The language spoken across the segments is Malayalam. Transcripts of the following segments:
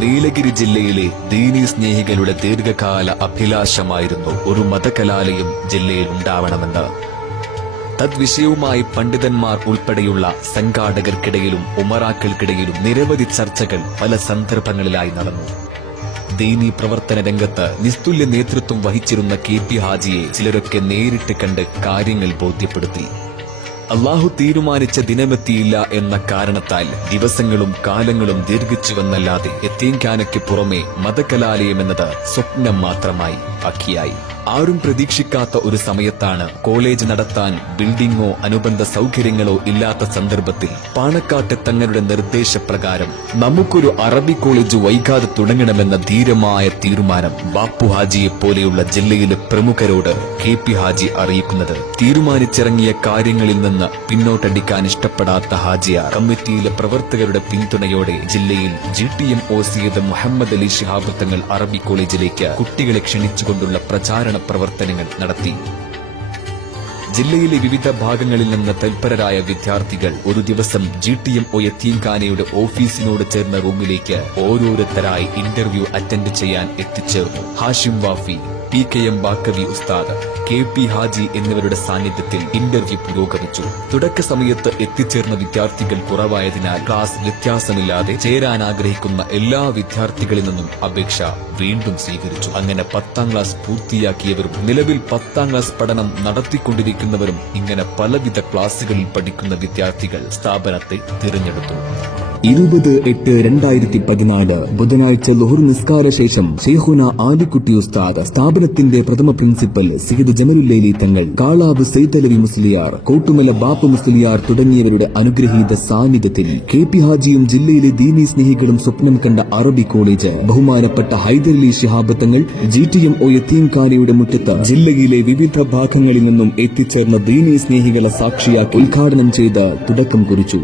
നീലഗിരി ജില്ലയിലെ ദീനീ സ്നേഹികളുടെ ദീർഘകാല അഭിലാഷമായിരുന്നു ഒരു മതകലാലയം ജില്ലയിൽ ഉണ്ടാവണമെന്ന്. തദ്വിഷയവുമായി പണ്ഡിതന്മാർ ഉൾപ്പെടെയുള്ള സംഘാടകർക്കിടയിലും ഉമറാക്കൾക്കിടയിലും നിരവധി ചർച്ചകൾ പല സന്ദർഭങ്ങളിലായി നടന്നു. ദീനീ പ്രവർത്തന രംഗത്ത് നിസ്തുല്യ നേതൃത്വം വഹിച്ചിരുന്ന KP ഹാജിയെ ചിലരൊക്കെ നേരിട്ട് കണ്ട് കാര്യങ്ങൾ ബോധ്യപ്പെടുത്തി. അള്ളാഹു തീരുമാനിച്ച ദിനമെത്തിയില്ല എന്ന കാരണത്താൽ ദിവസങ്ങളും കാലങ്ങളും ദീർഘിച്ചുവെന്നല്ലാതെ യതീംഖാനയ്ക്ക് പുറമെ മതകലാലയമെന്നത് സ്വപ്നം മാത്രമായി ബാക്കിയായി. ആരും പ്രതീക്ഷിക്കാത്ത ഒരു സമയത്താണ് കോളേജ് നടത്താൻ ബിൽഡിംഗോ അനുബന്ധ സൗകര്യങ്ങളോ ഇല്ലാത്ത സന്ദർഭത്തിൽ പാണക്കാട്ടെ തങ്ങളുടെ നിർദ്ദേശപ്രകാരം നമുക്കൊരു അറബി കോളേജ് വൈകാതെ തുടങ്ങണമെന്ന ധീരമായ തീരുമാനം ബാപ്പു ഹാജിയെ പോലെയുള്ള ജില്ലയിലെ പ്രമുഖരോട് KP ഹാജി അറിയിക്കുന്നത്. തീരുമാനിച്ചിറങ്ങിയ കാര്യങ്ങളിൽ നിന്ന് പിന്നോട്ടടിക്കാൻ ഇഷ്ടപ്പെടാത്ത ഹാജിയാർ കമ്മിറ്റിയിലെ പ്രവർത്തകരുടെ പിന്തുണയോടെ ജില്ലയിൽ GTMO സയ്യിദ് മുഹമ്മദ് അലി ശിഹാബ് തങ്ങൾ അറബി കോളേജിലേക്ക് കുട്ടികളെ ക്ഷണിച്ചുകൊണ്ടുള്ള പ്രചാരണ പ്രവർത്തനങ്ങൾ നടത്തി. ജില്ലയിലെ വിവിധ ഭാഗങ്ങളിൽ നിന്ന് തൽപരരായ വിദ്യാർത്ഥികൾ ഒരു ദിവസം GTMO യതീംഖാനയുടെ ഓഫീസിനോട് ചേർന്ന റൂമിലേക്ക് ഓരോരുത്തരായി ഇന്റർവ്യൂ അറ്റൻഡ് ചെയ്യാൻ എത്തിച്ചേർന്നു. ഹാഷിം വാഫി, PKM ബാക്കവി ഉസ്താദ്, KP ഹാജി എന്നിവരുടെ സാന്നിധ്യത്തിൽ ഇന്റർവ്യൂ പുരോഗമിച്ചു. തുടക്ക സമയത്ത് എത്തിച്ചേർന്ന വിദ്യാർത്ഥികൾ കുറവായതിനാൽ ക്ലാസ് വ്യത്യാസമില്ലാതെ ചേരാൻ ആഗ്രഹിക്കുന്ന എല്ലാ വിദ്യാർത്ഥികളിൽ നിന്നും അപേക്ഷ വീണ്ടും സ്വീകരിച്ചു. അങ്ങനെ 10ാം ക്ലാസ് പൂർത്തിയാക്കിയവരും നിലവിൽ 10ാം ക്ലാസ് പഠനം നടത്തിക്കൊണ്ടിരിക്കുന്നവരും ഇങ്ങനെ പലവിധ ക്ലാസുകളിൽ പഠിക്കുന്ന വിദ്യാർത്ഥികൾ സ്ഥാപനത്തെ തിരഞ്ഞെടുത്തു. 20/8/2014 ബുധനാഴ്ച ളുഹുർ നിസ്കാര ശേഷം ശൈഖുന ആലിക്കുട്ടി ഉസ്താദ്, സ്ഥാപനത്തിന്റെ പ്രഥമ പ്രിൻസിപ്പൽ സയ്യിദ് ജമലുല്ലൈലി തങ്ങൾ, കാളാവ് സയ്യിദ് അലവി മുസ്ലിയാർ, കോട്ടുമല ബാപ്പു മുസ്ലിയാർ തുടങ്ങിയവരുടെ അനുഗ്രഹീത സാന്നിധ്യത്തിൽ KP ഹാജിയും ജില്ലയിലെ ദീനീ സ്നേഹികളും സ്വപ്നം കണ്ട അറബി കോളേജ് ബഹുമാനപ്പെട്ട ഹൈദരലി ശിഹാബ് തങ്ങൾ GTMO യതീംഖാനയുടെ മുറ്റത്ത് ജില്ലയിലെ വിവിധ ഭാഗങ്ങളിൽ നിന്നും എത്തിച്ചേർന്ന ദീനീ സ്നേഹികളെ സാക്ഷിയാക്കി ഉദ്ഘാടനം ചെയ്ത് തുടക്കം കുറിച്ചു.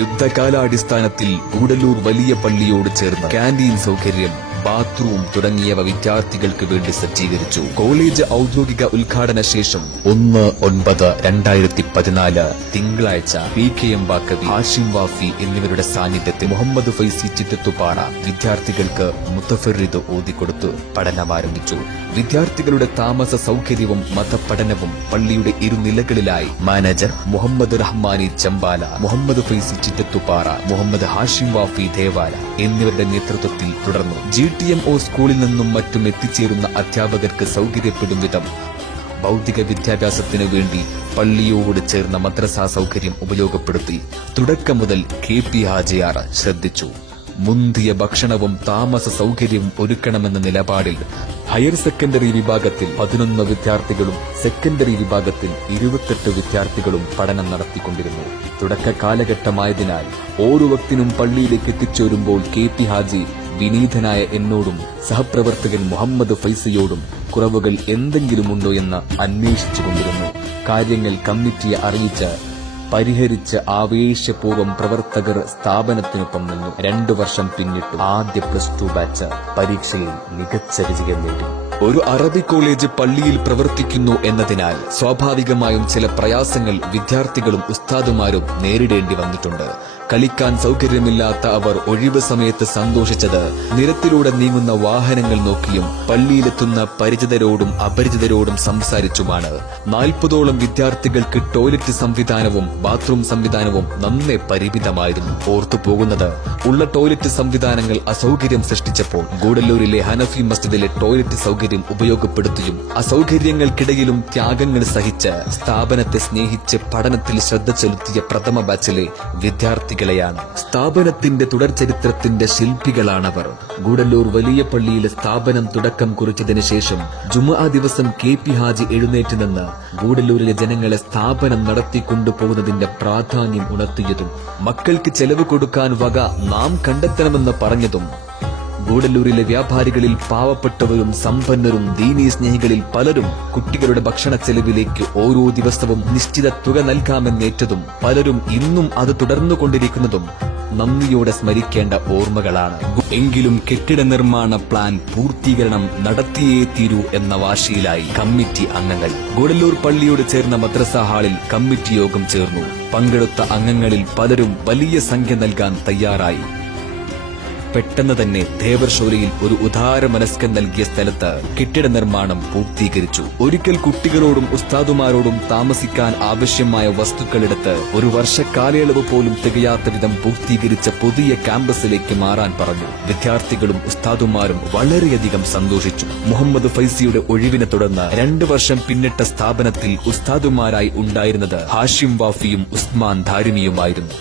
യുദ്ധകാലാടിസ്ഥാനത്തിൽ ഗൂഡല്ലൂർ വലിയ പള്ളിയോട് ചേർന്ന് ക്യാന്റീൻ സൗകര്യം, ബാത്റൂം തുടങ്ങിയവ വിദ്യാർത്ഥികൾക്ക് വേണ്ടി സജ്ജീകരിച്ചു. കോളേജ് ഔദ്യോഗിക ഉദ്ഘാടന ശേഷം 1/9/2014 തിങ്കളാഴ്ച PKM ബാക്കവി, ഹാഷിം വാഫി എന്നിവരുടെ സാന്നിധ്യത്തിൽ മുഹമ്മദ് ഫൈസി ചിറ്റത്തുപാറ വിദ്യാർത്ഥികൾക്ക് മുത്തഫറിദ് ഓതിക്കൊടുത്തു പഠനം ആരംഭിച്ചു. വിദ്യാർത്ഥികളുടെ താമസ സൗകര്യവും മതപഠനവും പള്ളിയുടെ ഇരുനിലകളിലായി മാനേജർ മുഹമ്മദ് റഹ്മാനി ചമ്പാല, മുഹമ്മദ് ഫൈസി ചിറ്റത്തുപാറ, മുഹമ്മദ് ഹാഷിം വാഫി ദേവാല എന്നിവരുടെ നേതൃത്വത്തിൽ തുടർന്നു. GTMO സ്കൂളിൽ നിന്നും മറ്റും എത്തിച്ചേരുന്ന അധ്യാപകർക്ക് സൗകര്യപ്പെടും വിധം ഭൗതിക വിദ്യാഭ്യാസത്തിനു വേണ്ടി പള്ളിയോട് ചേർന്ന മദ്രസ സൗകര്യം ഉപയോഗപ്പെടുത്തി. തുടക്കം മുതൽ KP ഹാജിയാർ ശ്രദ്ധിച്ചു. മുന്തിയ ഭക്ഷണവും താമസ സൗകര്യവും ഒരുക്കണമെന്ന നിലപാടിൽ ഹയർ സെക്കൻഡറി വിഭാഗത്തിൽ 11 വിദ്യാർത്ഥികളും സെക്കൻഡറി വിഭാഗത്തിൽ 28 വിദ്യാർത്ഥികളും പഠനം നടത്തിക്കൊണ്ടിരുന്നു. തുടക്ക കാലഘട്ടമായതിനാൽ ഓരോ വ്യക്തിനും പള്ളിയിലേക്ക് എത്തിച്ചേരുമ്പോൾ KP ഹാജി വിനീതനായ എന്നോടും സഹപ്രവർത്തകൻ മുഹമ്മദ് ഫൈസിയോടും കുറവുകൾ എന്തെങ്കിലുമുണ്ടോ എന്ന് അന്വേഷിച്ചുകൊണ്ടിരുന്നു. കാര്യങ്ങൾ കമ്മിറ്റിയെ അറിയിച്ച് പരിഹരിച്ച് ആവേശപൂർവ്വം പ്രവർത്തകർ സ്ഥാപനത്തിനൊപ്പം നിന്നു. 2 വർഷം പിന്നിട്ടു. ആദ്യ +2 ബാച്ച് പരീക്ഷയിൽ മികച്ച വിജയം നേടി. ഒരു അറബി കോളേജ് പള്ളിയിൽ പ്രവർത്തിക്കുന്നു എന്നതിനാൽ സ്വാഭാവികമായും ചില പ്രയാസങ്ങൾ വിദ്യാർത്ഥികളും ഉസ്താദുമാരും നേരിടേണ്ടി വന്നിട്ടുണ്ട്. കളിക്കാൻ സൗകര്യമില്ലാത്ത അവർ ഒഴിവ് സമയത്ത് സന്തോഷിച്ചത് നിരത്തിലൂടെ നീങ്ങുന്ന വാഹനങ്ങൾ നോക്കിയും പള്ളിയിലെത്തുന്ന പരിചിതരോടും അപരിചിതരോടും സംസാരിച്ചുമാണ്. 40ഓളം വിദ്യാർത്ഥികൾക്ക് ടോയ്ലറ്റ് സംവിധാനവും ബാത്റൂം സംവിധാനവും നന്നേ പരിമിതമായിരുന്നു. ഓർത്തുപോകുന്നത് ഉള്ള ടോയ്ലറ്റ് സംവിധാനങ്ങൾ അസൗകര്യം സൃഷ്ടിച്ചപ്പോൾ ഗൂഡല്ലൂരിലെ ഹനഫി മസ്ജിദിലെ ടോയ്ലറ്റ് സൗകര്യം ഉപയോഗപ്പെടുത്തിയും അസൗകര്യങ്ങൾക്കിടയിലും ത്യാഗങ്ങൾ സഹിച്ച് സ്ഥാപനത്തെ സ്നേഹിച്ച് പഠനത്തിൽ ശ്രദ്ധ ചെലുത്തിയ പ്രഥമ ബാച്ചിലെ വിദ്യാർത്ഥികളെയാണ്. സ്ഥാപനത്തിന്റെ തുടർചരിത്രത്തിന്റെ ശില്പികളാണവർ. ഗൂഡല്ലൂർ വലിയ പള്ളിയിലെ സ്ഥാപനം തുടക്കം കുറിച്ചതിനു ശേഷം ജുമുഅ ദിവസം KP ഹാജി എഴുന്നേറ്റ് നിന്ന് ഗൂഡല്ലൂരിലെ ജനങ്ങളെ സ്ഥാപനം നടത്തിക്കൊണ്ടുപോകുന്നതിന്റെ പ്രാധാന്യം ഉണർത്തിയതും മക്കൾക്ക് ചെലവ് കൊടുക്കാൻ വക നാം കണ്ടെത്തണമെന്ന് പറഞ്ഞതും ഗൂഡല്ലൂരിലെ വ്യാപാരികളിൽ പാവപ്പെട്ടവരും സമ്പന്നരും ദീനീ സ്നേഹികളിൽ പലരും കുട്ടികളുടെ ഭക്ഷണ ചെലവിലേക്ക് ഓരോ ദിവസവും നിശ്ചിത തുക നൽകാമെന്നേറ്റതും പലരും ഇന്നും അത് തുടർന്നുകൊണ്ടിരിക്കുന്നതും നന്ദിയോടെ സ്മരിക്കേണ്ട ഓർമ്മകളാണ്. എങ്കിലും കെട്ടിട നിർമ്മാണ പ്ലാൻ പൂർത്തീകരണം നടത്തിയേ തീരൂ എന്ന വാശിയിലായി കമ്മിറ്റി അംഗങ്ങൾ. ഗുഡല്ലൂർ പള്ളിയോട് ചേർന്ന മദ്രസ ഹാളിൽ കമ്മിറ്റി യോഗം ചേർന്നു. പങ്കെടുത്ത അംഗങ്ങളിൽ പലരും വലിയ സംഖ്യ നൽകാൻ തയ്യാറായി. പെട്ടെന്ന് തന്നെ ദേവർശോലയിൽ ഒരു ഉദാര മനസ്കൻ നൽകിയ സ്ഥലത്ത് കെട്ടിട നിർമ്മാണം പൂർത്തീകരിച്ചു. ഒരിക്കൽ കുട്ടികളോടും ഉസ്താദുമാരോടും താമസിക്കാൻ ആവശ്യമായ വസ്തുക്കളെടുത്ത് ഒരു വർഷക്കാലയളവ് പോലും തികയാത്ത വിധം പൂർത്തീകരിച്ച പുതിയ ക്യാമ്പസിലേക്ക് മാറാൻ പറഞ്ഞു. വിദ്യാർത്ഥികളും ഉസ്താദുമാരും വളരെയധികം സന്തോഷിച്ചു. മുഹമ്മദ് ഫൈസിയുടെ ഒഴിവിനെ തുടർന്ന് 2 വർഷം പിന്നിട്ട സ്ഥാപനത്തിൽ ഉസ്താദുമാരായി ഉണ്ടായിരുന്നത് ഹാഷിം വാഫിയും ഉസ്മാൻ ധാരിമിയുമായിരുന്നു.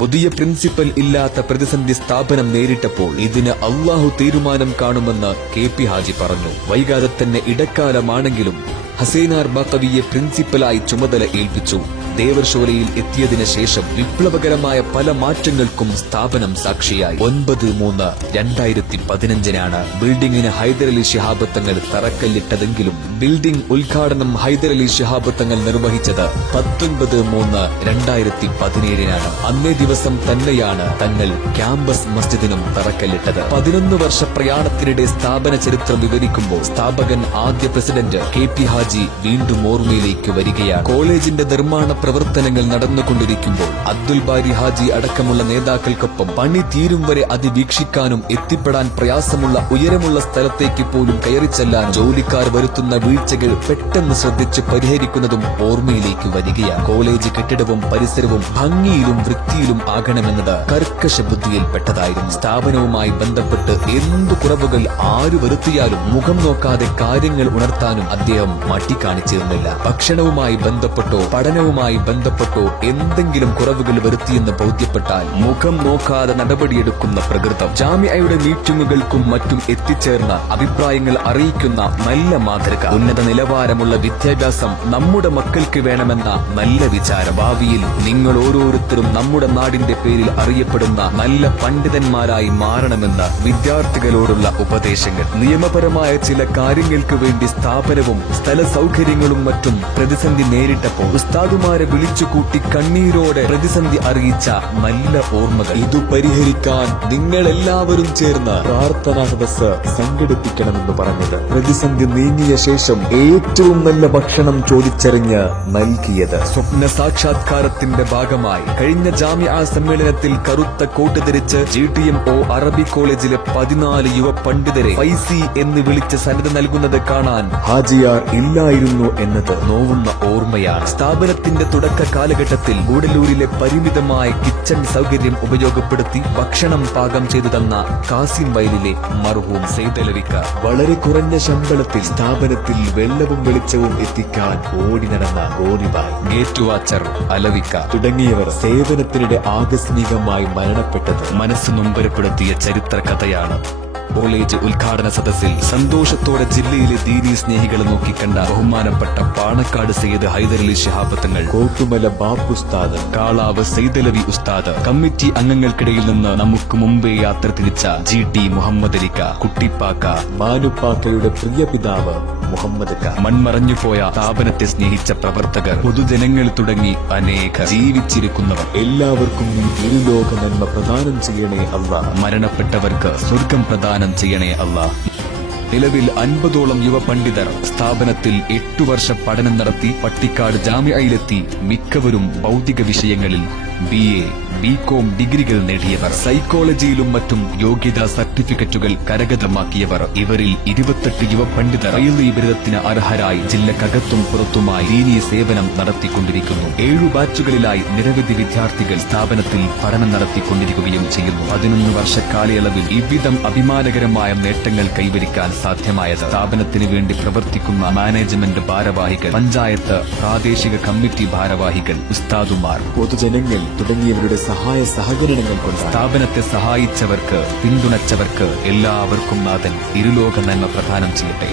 പുതിയ പ്രിൻസിപ്പൽ ഇല്ലാത്ത പ്രതിസന്ധി സ്ഥാപനം നേരിട്ടപ്പോൾ ഇതിന് അള്ളാഹു തീരുമാനം കാണുമെന്ന് KP ഹാജി പറഞ്ഞു. വൈകാതെ തന്നെ ഇടക്കാലമാണെങ്കിലും ഹസൈനാർ ബഖവിയെ പ്രിൻസിപ്പലായി ചുമതല ഏൽപ്പിച്ചു. ദേവർശോലയിൽ എത്തിയതിനു ശേഷം വിപ്ലവകരമായ പല മാറ്റങ്ങൾക്കും സ്ഥാപനം സാക്ഷിയായി. 9/3/2015 ബിൽഡിംഗിന് ഹൈദരലി ശിഹാബ് തങ്ങൾ തറക്കല്ലിട്ടതെങ്കിലും ബിൽഡിംഗ് ഉദ്ഘാടനം ഹൈദരലി ശിഹാബ് തങ്ങൾ നിർവഹിച്ചത് 19/3/2017 അന്നേ ദിവസം തന്നെയാണ് തങ്ങൾ ക്യാമ്പസ് മസ്ജിദിനും തറക്കല്ലിട്ടത്. 11 വർഷ പ്രയാണത്തിനിടെ സ്ഥാപന ചരിത്രം വിവരിക്കുമ്പോൾ സ്ഥാപകൻ ആദ്യ പ്രസിഡന്റ് KP ഹാജി വീണ്ടും ഓർമ്മയിലേക്ക് വരികയാണ്. കോളേജിന്റെ നിർമ്മാണ പ്രവർത്തനങ്ങൾ നടന്നുകൊണ്ടിരിക്കുമ്പോൾ അബ്ദുൽ ബാരി ഹാജി അടക്കമുള്ള നേതാക്കൾക്കൊപ്പം പണി തീരും വരെ അത് വീക്ഷിക്കാനും എത്തിപ്പെടാൻ പ്രയാസമുള്ള ഉയരമുള്ള സ്ഥലത്തേക്ക് പോലും കയറിച്ചെല്ലാൻ ജോലിക്കാർ വരുത്തുന്ന വീഴ്ചകൾ പെട്ടെന്ന് ശ്രദ്ധിച്ച് പരിഹരിക്കുന്നതും ഓർമ്മയിലേക്ക് വരികയാണ്. കോളേജ് കെട്ടിടവും പരിസരവും ഭംഗിയിലും വൃത്തിയിലും ആകണമെന്നത് കർക്കശ ബുദ്ധിയിൽപ്പെട്ടതായിരുന്നു. സ്ഥാപനവുമായി ബന്ധപ്പെട്ട് എന്തു കുറവുകൾ ആരു വരുത്തിയാലും മുഖം നോക്കാതെ കാര്യങ്ങൾ ഉണർത്താനും അദ്ദേഹം മടി കാണിച്ചിരുന്നില്ല. ഭക്ഷണവുമായി ബന്ധപ്പെട്ടോ പഠനവുമായി ബന്ധപ്പെട്ടോ എന്തെങ്കിലും കുറവുകൾ വരുത്തിയെന്ന് ബോധ്യപ്പെട്ടാൽ മുഖം നോക്കാതെ നടപടിയെടുക്കുന്ന പ്രകൃതം. ജാമിഅയുടെ മീറ്റിംഗുകൾക്കും മറ്റും എത്തിച്ചേർന്ന അഭിപ്രായങ്ങൾ അറിയിക്കുന്ന നല്ല മാതൃക. ഉന്നത നിലവാരമുള്ള വിദ്യാഭ്യാസം നമ്മുടെ മക്കൾക്ക് വേണമെന്ന നല്ല വിചാരം. ഭാവിയിൽ നിങ്ങൾ ഓരോരുത്തരും നമ്മുടെ നാടിന്റെ പേരിൽ അറിയപ്പെടുന്ന നല്ല പണ്ഡിതന്മാരായി മാറണമെന്ന വിദ്യാർത്ഥികളോടുള്ള ഉപദേശങ്ങൾ. നിയമപരമായ ചില കാര്യങ്ങൾക്ക് വേണ്ടി സ്ഥാപനവും സ്ഥല സൗകര്യങ്ങളും മറ്റും പ്രതിസന്ധി നേരിട്ടപ്പോൾ ഉസ്താദുമാരെ വിളിച്ചുകൂട്ടി കണ്ണീരോടെ പ്രതിസന്ധി അറിയിച്ച നല്ല ഓർമ്മകൾ. ഇതു പരിഹരിക്കാൻ നിങ്ങൾ എല്ലാവരും ചേർന്ന് പ്രാർത്ഥനാ സദസ്സ് സംഘടിപ്പിക്കണമെന്ന് പറഞ്ഞത്. പ്രതിസന്ധി നീങ്ങിയ ശേഷം ഏറ്റവും നല്ല ഭക്ഷണം ചോദിച്ചറിഞ്ഞ് നൽകിയത്. സ്വപ്ന സാക്ഷാത്കാരത്തിന്റെ ഭാഗമായി കഴിഞ്ഞ ജാമിഅ സമ്മേളനത്തിൽ കറുത്ത കോട്ട് ധരിച്ച് GTMO അറബി കോളേജിലെ 14 യുവ പണ്ഡിതരെ ഫൈസി എന്ന് വിളിച്ച് സനത് നൽകുന്നത് കാണാൻ ഹാജിയാർ ഇല്ലായിരുന്നു എന്നത് നോവുന്ന ഓർമ്മയാണ്. സ്ഥാപനത്തിന്റെ തുടക്ക കാലഘട്ടത്തിൽ ഗൂഡല്ലൂരിലെ പരിമിതമായ കിച്ചൺ സൗകര്യം ഉപയോഗപ്പെടുത്തി ഭക്ഷണം പാകം ചെയ്തു തന്ന കാസിം വയലിലെ മർഹൂം സെയ്ദലവിക്ക വളരെ കുറഞ്ഞ ശമ്പളത്തിൽ സ്ഥാപനത്തിൽ വെള്ളവും വെളിച്ചവും എത്തിക്കാൻ ഓടി നടന്ന ഗോണിബായ്, ഗേറ്റ് വാച്ചർ അലവിക്ക തുടങ്ങിയവർ സേവനത്തിനിടെ ആകസ്മികമായി മരണപ്പെട്ടത് മനസ്സ് നൊമ്പരപ്പെടുത്തിയ ചരിത്ര കഥയാണ്. കോളേജ് ഉദ്ഘാടന സദസ്സിൽ സന്തോഷത്തോടെ ജില്ലയിലെ ദീനീ സ്നേഹികളെ നോക്കിക്കണ്ട ബഹുമാനപ്പെട്ട പാണക്കാട് സയ്യിദ് ഹൈദരലി ശിഹാബ് തങ്ങൾ, കോട്ടുമല ബാപ്പു ഉസ്താദ്, കാളാവ് സൈദലവി ഉസ്താദ്, കമ്മിറ്റി അംഗങ്ങൾക്കിടയിൽ നിന്ന് നമുക്ക് മുമ്പേ യാത്ര തിരിച്ച GT മുഹമ്മദ് അലിക്ക, കുട്ടിപ്പാക്ക, മാനുപ്പാക്കയുടെ പ്രിയ പിതാവ് മുഹമ്മദ് ക, മൺമറഞ്ഞുപോയ സ്ഥാപനത്തെ സ്നേഹിച്ച പ്രവർത്തകർ, പൊതുജനങ്ങൾ തുടങ്ങി അനേക ജീവിച്ചിരിക്കുന്നവർ എല്ലാവർക്കും നീ ഇരുലോക നന്മ പ്രദാനം ചെയ്യണേ അല്ലാഹ്. മരണപ്പെട്ടവർക്ക് സ്വർഗം പ്രദാനം ചെയ്യണേ അല്ലാഹ്. നിലവിൽ 50ഓളം യുവ പണ്ഡിതർ സ്ഥാപനത്തിൽ 8 വർഷ പഠനം നടത്തി പട്ടിക്കാട് ജാമിഅയിലെത്തി. മിക്കവരും ഭൗതിക വിഷയങ്ങളിൽ BA, BCom ഡിഗ്രികൾ നേടിയവർ, സൈക്കോളജിയിലും മറ്റും യോഗ്യതാ സർട്ടിഫിക്കറ്റുകൾ കരഗതമാക്കിയവർ. ഇവരിൽ 28 യുവ പണ്ഡിതർ റെയിൽവേ ബിരുദത്തിന് അർഹരായി ജില്ലക്കകത്തും പുറത്തുമായി ദീനീ സേവനം നടത്തിക്കൊണ്ടിരിക്കുന്നു. 7 ബാച്ചുകളിലായി നിരവധി വിദ്യാർത്ഥികൾ സ്ഥാപനത്തിൽ പഠനം നടത്തിക്കൊണ്ടിരിക്കുകയും ചെയ്യുന്നു. 11 വർഷ കാലയളവിൽ ഇவ்விதം അഭിമാനകരമായ നേട്ടങ്ങൾ കൈവരിക്കാൻ സാധ്യമായത് സ്ഥാപനത്തിന് വേണ്ടി പ്രവർത്തിക്കുന്ന മാനേജ്മെന്റ് ഭാരവാഹികൾ, പഞ്ചായത്ത്, പ്രാദേശിക കമ്മിറ്റി ഭാരവാഹികൾ, ഉസ്താദുമാർ, പൊതുജനങ്ങൾ തുടങ്ങിയവരുടെ സഹായ സഹകരണങ്ങൾ കൊണ്ട് സ്ഥാപനത്തെ സഹായിച്ചവർക്ക്, പിന്തുണച്ചവർക്ക് എല്ലാവർക്കും നാഥൻ ഇരുലോക നന്മ പ്രദാനം ചെയ്യട്ടെ.